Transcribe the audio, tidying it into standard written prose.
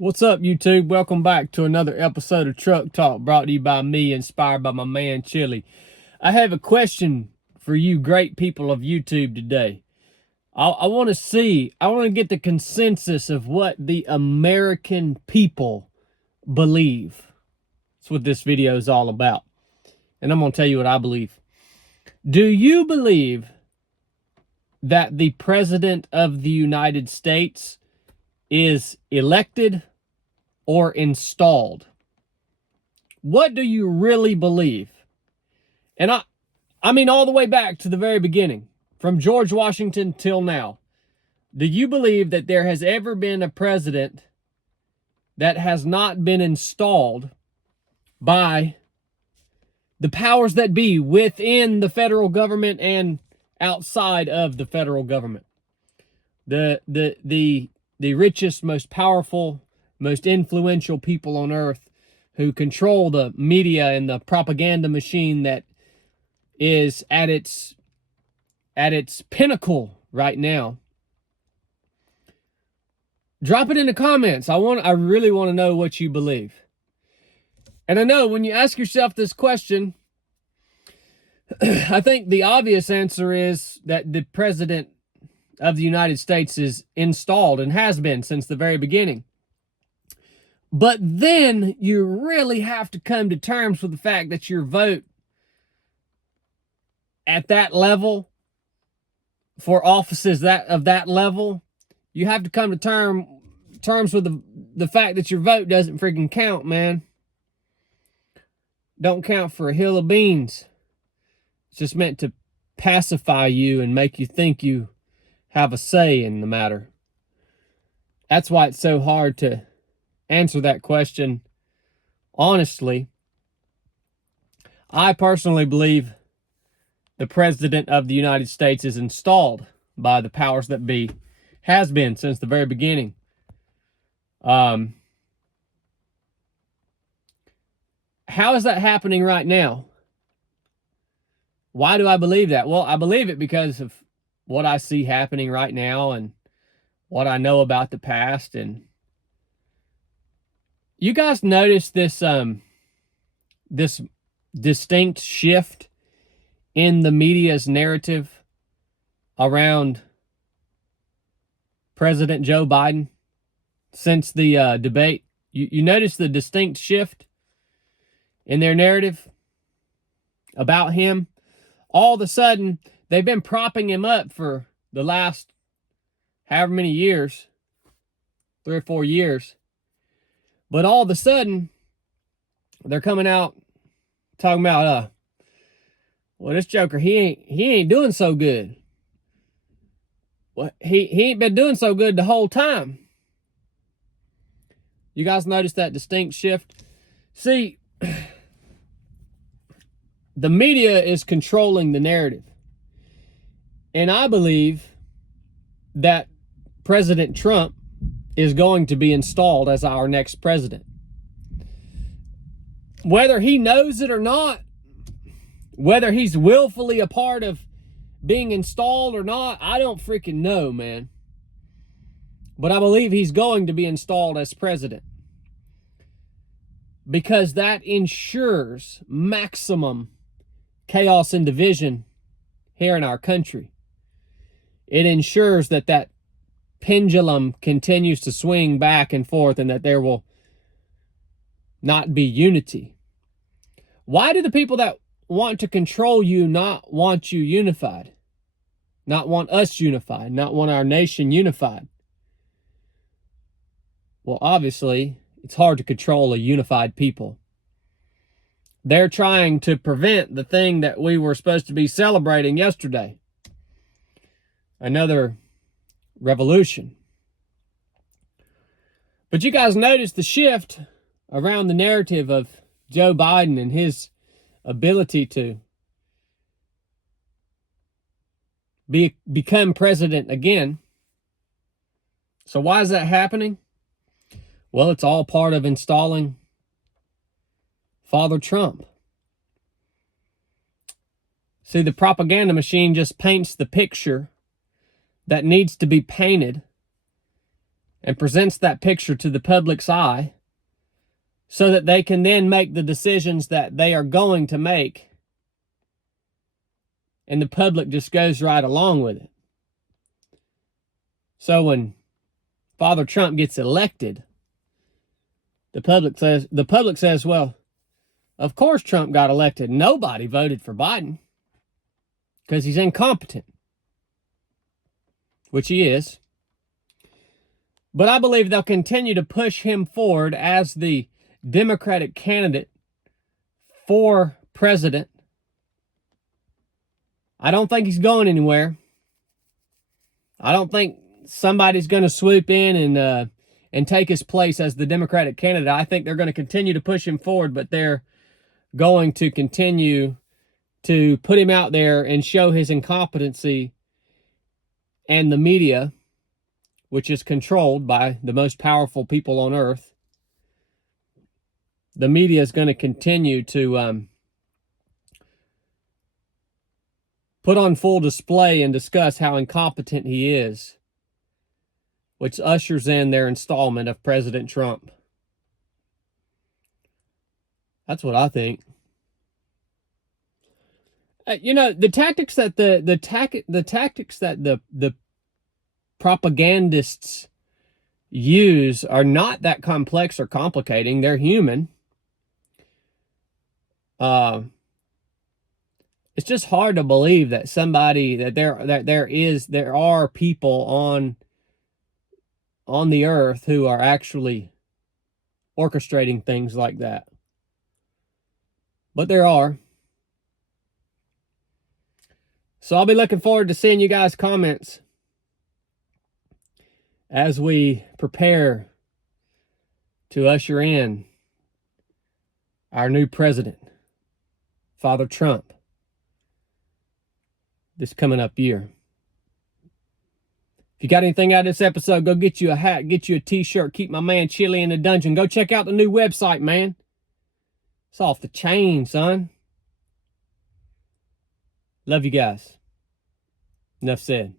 What's up, YouTube? Welcome back to another episode of Truck Talk, brought to you by me, inspired by my man, Chili. I have a question for you great people of YouTube today. I want to get the consensus of what the American people believe. That's what this video is all about. And I'm going to tell you what I believe. Do you believe that the President of the United States is elected or installed? What do you really believe? And I mean all the way back to the very beginning, from George Washington till now. Do you believe that there has ever been a president that has not been installed by the powers that be within the federal government and outside of the federal government? The richest, most powerful, most influential people on earth who control the media and the propaganda machine that is at its pinnacle right now. Drop it in the comments. I really want to know what you believe. And I know when you ask yourself this question, I think the obvious answer is that the President of the United States is installed and has been since the very beginning. But then you really have to come to terms with the fact that your vote at that level, for offices of that level, you have to come to terms with the fact that your vote doesn't freaking count, man. Don't count for a hill of beans. It's just meant to pacify you and make you think you have a say in the matter. That's why it's so hard to answer that question honestly. I personally believe the President of the United States is installed by the powers that be, has been since the very beginning. How is that happening right now? Why do I believe that? Well, I believe it because of what I see happening right now and what I know about the past. And you guys notice this this distinct shift in the media's narrative around President Joe Biden since the debate? You notice the distinct shift in their narrative about him? All of a sudden, they've been propping him up for the last however many years, 3 or 4 years. But all of a sudden, they're coming out talking about, well, this joker, he ain't doing so good. Well, he ain't been doing so good the whole time. You guys notice that distinct shift? See, the media is controlling the narrative. And I believe that President Trump is going to be installed as our next president. Whether he knows it or not, whether he's willfully a part of being installed or not, I don't freaking know, man. But I believe he's going to be installed as president, because that ensures maximum chaos and division here in our country. It ensures that pendulum continues to swing back and forth and that there will not be unity. Why do the people that want to control you not want you unified? Not want us unified? Not want our nation unified? Well, obviously, it's hard to control a unified people. They're trying to prevent the thing that we were supposed to be celebrating yesterday. Another revolution. But you guys notice the shift around the narrative of Joe Biden and his ability to become president again. So why is that happening? Well, it's all part of installing Father Trump. See, the propaganda machine just paints the picture that needs to be painted and presents that picture to the public's eye so that they can then make the decisions that they are going to make, and the public just goes right along with it. So when Father Trump gets elected, the public says, well, of course Trump got elected. Nobody voted for Biden because he's incompetent, which he is. But I believe they'll continue to push him forward as the Democratic candidate for president. I don't think he's going anywhere. I don't think somebody's going to swoop in and take his place as the Democratic candidate. I think they're going to continue to push him forward, but they're going to continue to put him out there and show his incompetency, and the media, which is controlled by the most powerful people on earth, the media is going to continue to put on full display and discuss how incompetent he is, which ushers in their installment of President Trump. That's what I think. The tactics that the propagandists use are not that complex or complicating. They're human. It's just hard to believe that there are people on the earth who are actually orchestrating things like that. But there are. So I'll be looking forward to seeing you guys' comments as we prepare to usher in our new president, Father Trump, this coming up year. If you got anything out of this episode, go get you a hat, get you a t-shirt, keep my man Chili in the dungeon. Go check out the new website, man. It's off the chain, son. Love you guys. Enough said.